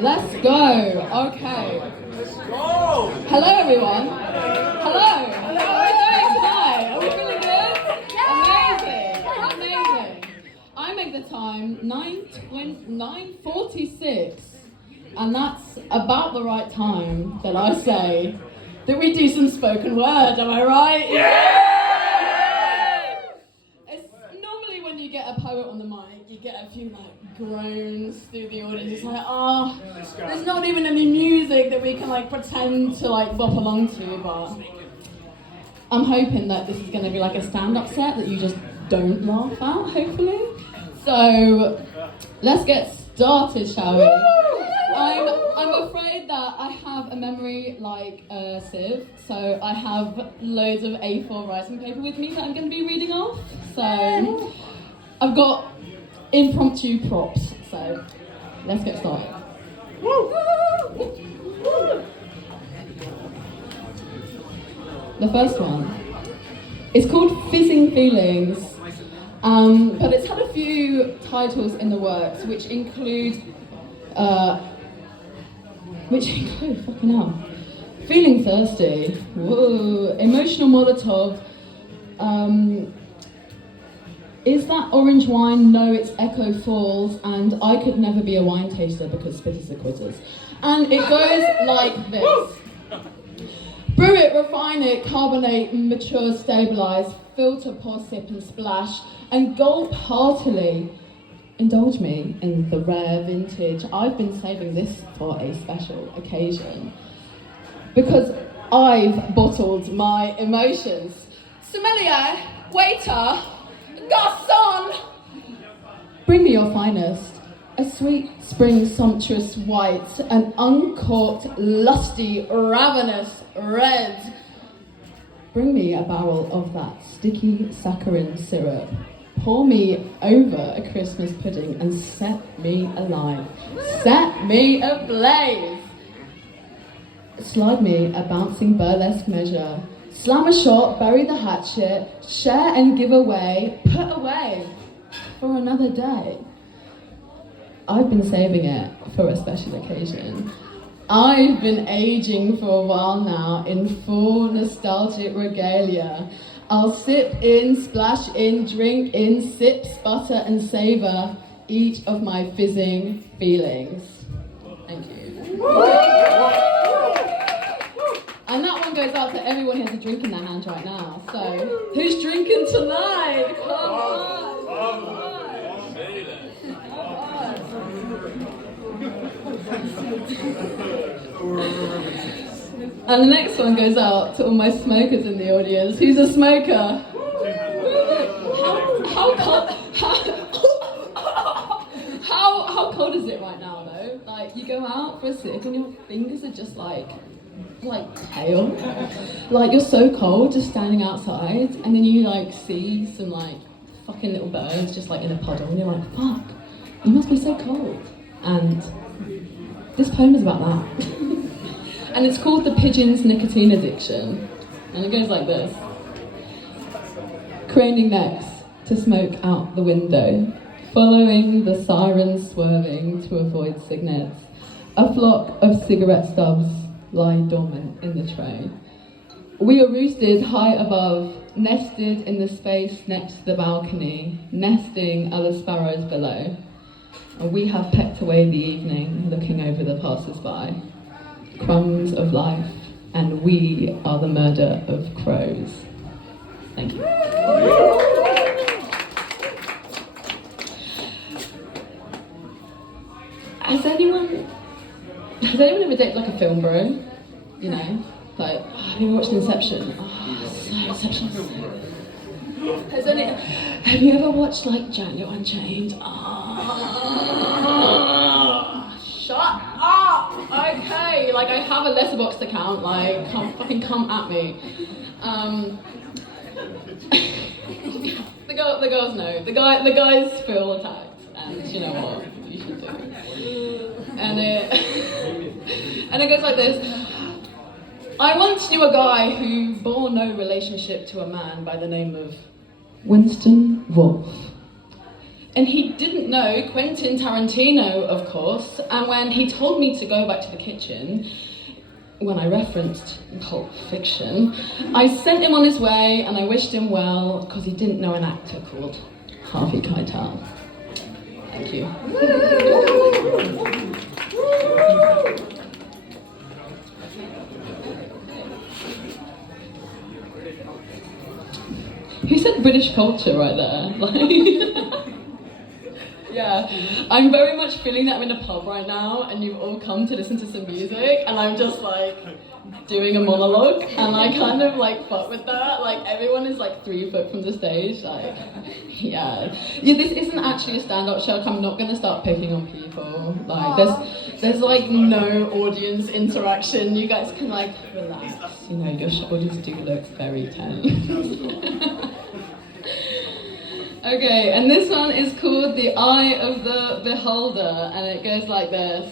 Let's go. Okay. Let's go. Hello, everyone. Hello. How are we doing tonight? Are we feeling good? Amazing. I make the time 9:46, and that's about the right time that I say that we do some spoken word. Am I right? Yeah! It's normally when you get a poet on the mic, you get a few groans through the audience. It's like, there's not even any music that we can pretend to bop along to, but I'm hoping that this is going to be a stand-up set that you just don't laugh at, hopefully. So let's get started, shall we? I'm afraid that I have a memory like Civ, so I have loads of A4 writing paper with me that I'm going to be reading off. So I've got impromptu props, so let's get started. The first one is called Fizzing Feelings, but it's had a few titles in the works, which include fucking hell, Feeling Thirsty, whoa, Emotional Molotov, Is That Orange Wine? No, It's Echo Falls, and I Could Never Be a Wine Taster Because Spitters are Quitters. And it goes like this. Brew it, refine it, carbonate, mature, stabilise, filter, pour, sip and splash, and gulp heartily. Indulge me in the rare vintage. I've been saving this for a special occasion because I've bottled my emotions. Sommelier, waiter, garçon, bring me your finest. A sweet spring sumptuous white, an uncorked, lusty, ravenous red. Bring me a barrel of that sticky saccharin syrup. Pour me over a Christmas pudding and set me alight. Set me ablaze. Slide me a bouncing burlesque measure. Slam a shot, bury the hatchet, share and give away, put away for another day. I've been saving it for a special occasion. I've been aging for a while now in full nostalgic regalia. I'll sip in, splash in, drink in, sip, sputter and savour each of my fizzing feelings. Thank you. And that one goes out to everyone who has a drink in their hand right now. So, who's drinking tonight? Come on! And the next one goes out to all my smokers in the audience. Who's a smoker? How cold is it right now though? You go out for a sip and your fingers are just like pale. You're so cold just standing outside, and then you see some fucking little birds just in a puddle, and you're like, fuck, you must be so cold. And this poem is about that. And it's called The Pigeon's Nicotine Addiction. And it goes like this. Craning necks to smoke out the window, following the sirens swerving to avoid signets. A flock of cigarette stubs lie dormant in the tray. We are roosted high above, nested in the space next to the balcony, nesting other sparrows below. And we have pecked away the evening, looking over the passers-by. Crumbs of life, and we are the murder of crows. Thank you. Has anyone ever dated a film bro? You know, have you ever watched Inception? Inception. Have you ever watched Django Unchained? Shut up! Okay, I have a letterbox account, come at me. The girls know. The guys feel attacked, and you know what you should do. And it goes like this. I once knew a guy who bore no relationship to a man by the name of Winston Wolfe. And he didn't know Quentin Tarantino, of course, and when he told me to go back to the kitchen, when I referenced Pulp Fiction, I sent him on his way and I wished him well because he didn't know an actor called Harvey Keitel. Thank you. Who said British culture right there? Like, yeah, I'm very much feeling that I'm in a pub right now and you've all come to listen to some music and I'm just like doing a monologue and I kind of like fuck with that. Like everyone is like 3 foot from the stage, like, yeah, this isn't actually a stand-up show. I'm not gonna start picking on people. Like there's like no audience interaction. You guys can like relax, you know, your shoulders do look very tense. Okay, and this one is called The Eye of the Beholder, and it goes like this.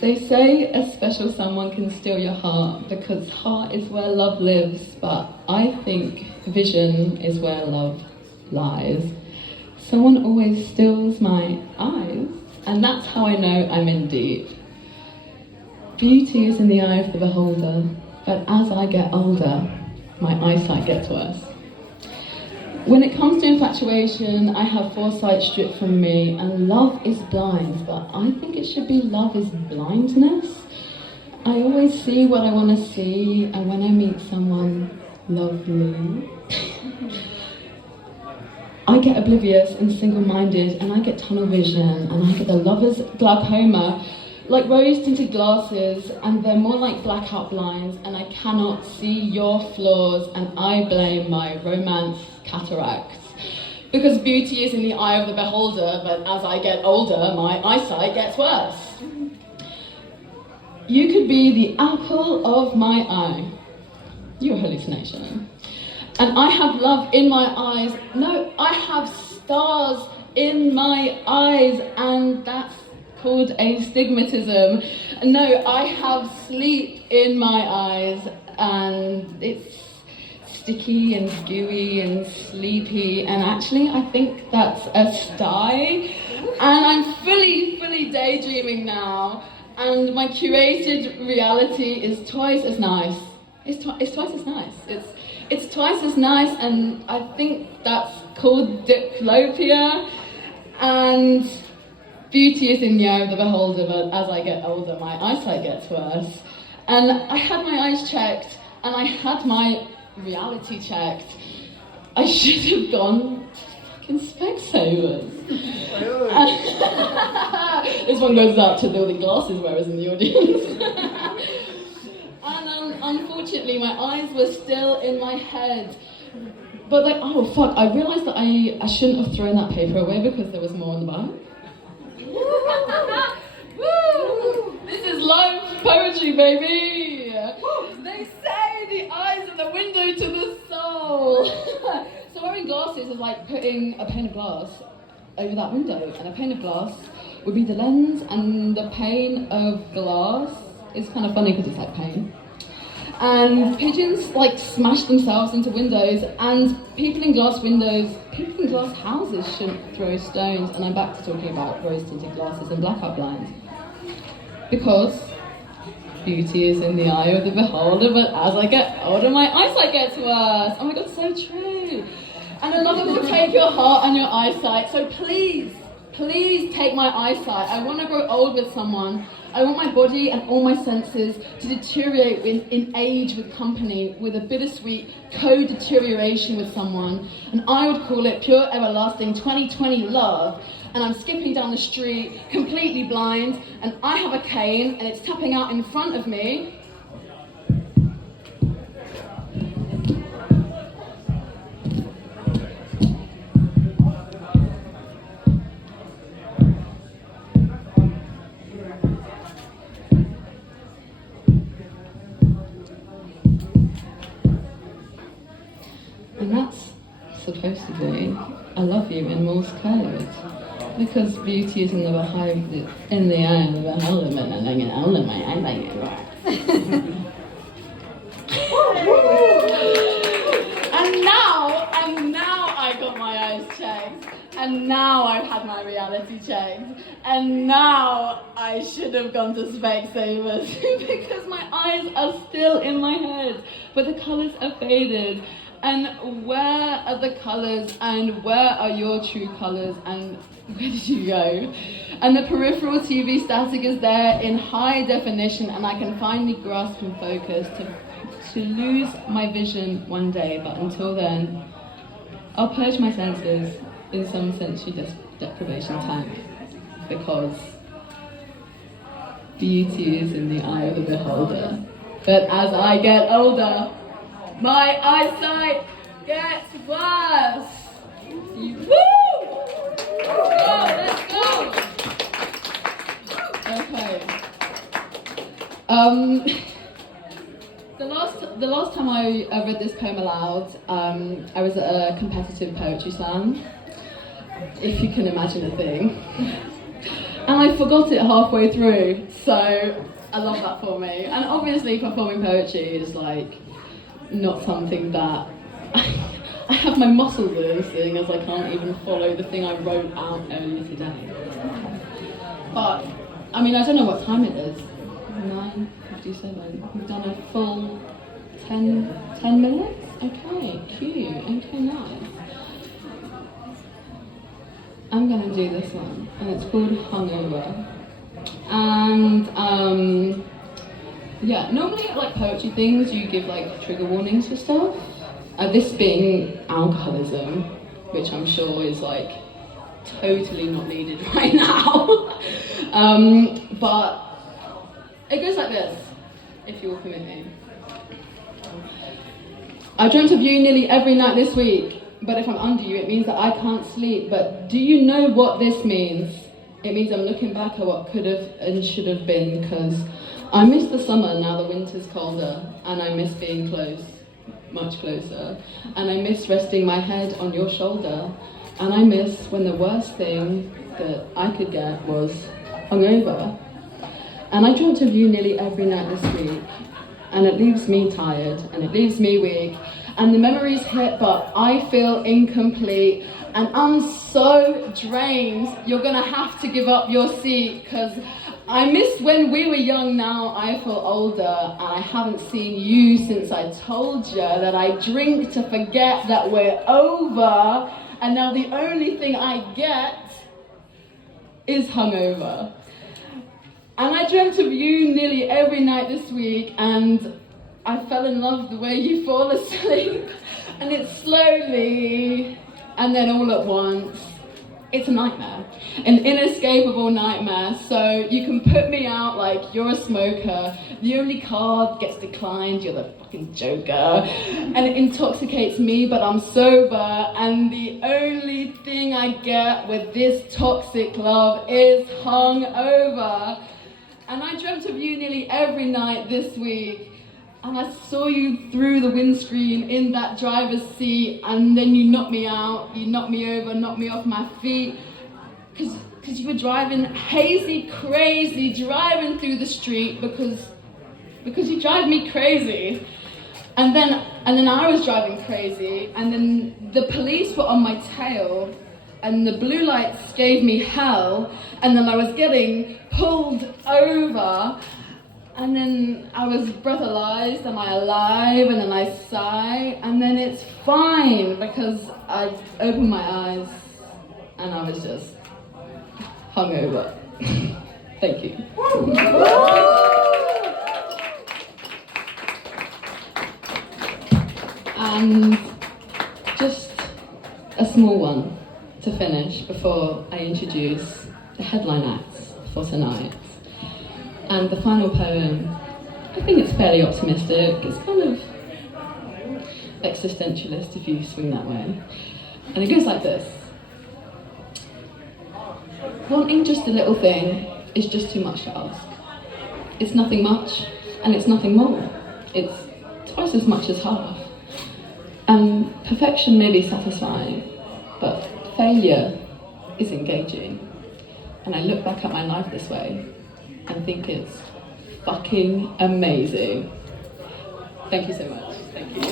They say a special someone can steal your heart because heart is where love lives, but I think vision is where love lies. Someone always steals my eyes, and that's how I know I'm in deep. Beauty is in the eye of the beholder, but as I get older, my eyesight gets worse. When it comes to infatuation, I have foresight stripped from me, and love is blind, but I think it should be love is blindness. I always see what I want to see, and when I meet someone lovely, I get oblivious and single-minded, and I get tunnel vision, and I get the lover's glaucoma, like rose-tinted glasses, and they're more like blackout blinds, and I cannot see your flaws, and I blame my romance cataracts. Because beauty is in the eye of the beholder, but as I get older, my eyesight gets worse. You could be the apple of my eye. You're a hallucination. And I have love in my eyes. No, I have stars in my eyes, and that's called astigmatism. No, I have sleep in my eyes, and it's sticky and gooey and sleepy, and actually I think that's a sty. And I'm fully daydreaming now, and my curated reality is twice as nice. It's twice as nice. It's twice as nice, and I think that's called diplopia. And beauty is in the eye of the beholder, but as I get older, my eyesight gets worse. And I had my eyes checked, and I had my reality checked. I should have gone to fucking Specsavers. This one goes out to all the glasses wearers in the audience. And unfortunately, my eyes were still in my head. But like, oh fuck, I realised that I shouldn't have thrown that paper away because there was more on the back. This is live poetry, baby! They say the eyes are the window to the soul. So wearing glasses is like putting a pane of glass over that window, and a pane of glass would be the lens, and the pane of glass is kind of funny because it's like pain. And pigeons like smash themselves into windows, and people in glass houses shouldn't throw stones. And I'm back to talking about rose-tinted glasses and blackout blinds. Because beauty is in the eye of the beholder, but as I get older, my eyesight gets worse. Oh my god, so true. And a lover will take your heart and your eyesight, so please take my eyesight. I want to grow old with someone. I want my body and all my senses to deteriorate in age with company, with a bittersweet co-deterioration with someone. And I would call it pure, everlasting 2020 love. And I'm skipping down the street, completely blind, and I have a cane, and it's tapping out in front of me. And that's supposed to be I love you in Morse code. Because beauty is in the eye of the beholder, and now I got my now I've had my reality checked, and now I should have gone to Specsavers because my eyes are still in my head, but the colours are faded. And where are the colours, and where are your true colours, and where did you go? And the peripheral TV static is there in high definition, and I can finally grasp and focus to lose my vision one day, but until then, I'll purge my senses in some sensory deprivation tank, because beauty is in the eye of the beholder. But as I get older, my eyesight gets worse. Woo! Let's go! Okay. The last time I read this poem aloud, I was at a competitive poetry slam, if you can imagine a thing. And I forgot it halfway through, so I love that for me. And obviously performing poetry is like not something that I have my muscles loosening as I can't even follow the thing I wrote out earlier today. But I mean, I don't know what time it is. 9:57. We've done a full 10 minutes? Okay, cute. Okay, nice. I'm gonna do this one, and it's called Hungover. And yeah, normally at like poetry things, you give like trigger warnings for stuff. This being alcoholism, which I'm sure is like totally not needed right now. But it goes like this, if you will permit me. I dreamt of you nearly every night this week, but if I'm under you, it means that I can't sleep. But do you know what this means? It means I'm looking back at what could have and should have been, because I miss the summer now the winter's colder, and I miss being close, much closer, and I miss resting my head on your shoulder, and I miss when the worst thing that I could get was hungover. And I dreamt of you nearly every night this week, and it leaves me tired, and it leaves me weak, and the memories hit, but I feel incomplete, and I'm so drained. You're gonna have to give up your seat, because I miss when we were young. Now I feel older, and I haven't seen you since I told you that I drink to forget that we're over, and now the only thing I get is hungover. And I dreamt of you nearly every night this week, and I fell in love the way you fall asleep, and it's slowly, and then all at once. It's a nightmare, an inescapable nightmare. So you can put me out like you're a smoker, the only card gets declined, you're the fucking joker, and it intoxicates me, but I'm sober, and the only thing I get with this toxic love is hungover. And I dreamt of you nearly every night this week, and I saw you through the windscreen in that driver's seat, and then you knocked me out, you knocked me over, knocked me off my feet, because you were driving hazy, crazy, driving through the street because you drive me crazy. And then I was driving crazy, and then the police were on my tail, and the blue lights gave me hell, and then I was getting pulled over, and then I was breathalyzed, am I alive, and then I sigh, and then it's fine, because I opened my eyes, and I was just hungover. Thank you. And just a small one to finish before I introduce the headline acts for tonight. And the final poem, I think it's fairly optimistic. It's kind of existentialist if you swing that way. And it goes like this. Wanting just a little thing is just too much to ask. It's nothing much, and it's nothing more. It's twice as much as half. And perfection may be satisfying, but failure is engaging. And I look back at my life this way and think it's fucking amazing. Thank you so much. Thank you.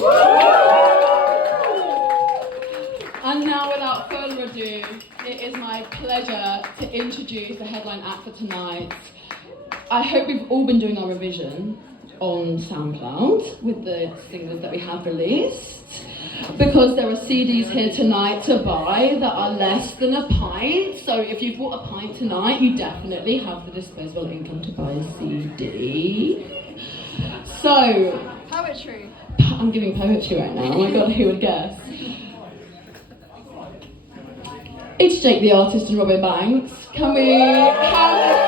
And now, without further ado, it is my pleasure to introduce the headline act for tonight. I hope we've all been doing our revision on SoundCloud with the singles that we have released, because there are CDs here tonight to buy that are less than a pint. So if you've bought a pint tonight, you definitely have the disposable income to buy a CD. So, Poetry. I'm giving poetry right now. Oh my god, who would guess? It's Jake the artist and Robin Banks. Can we have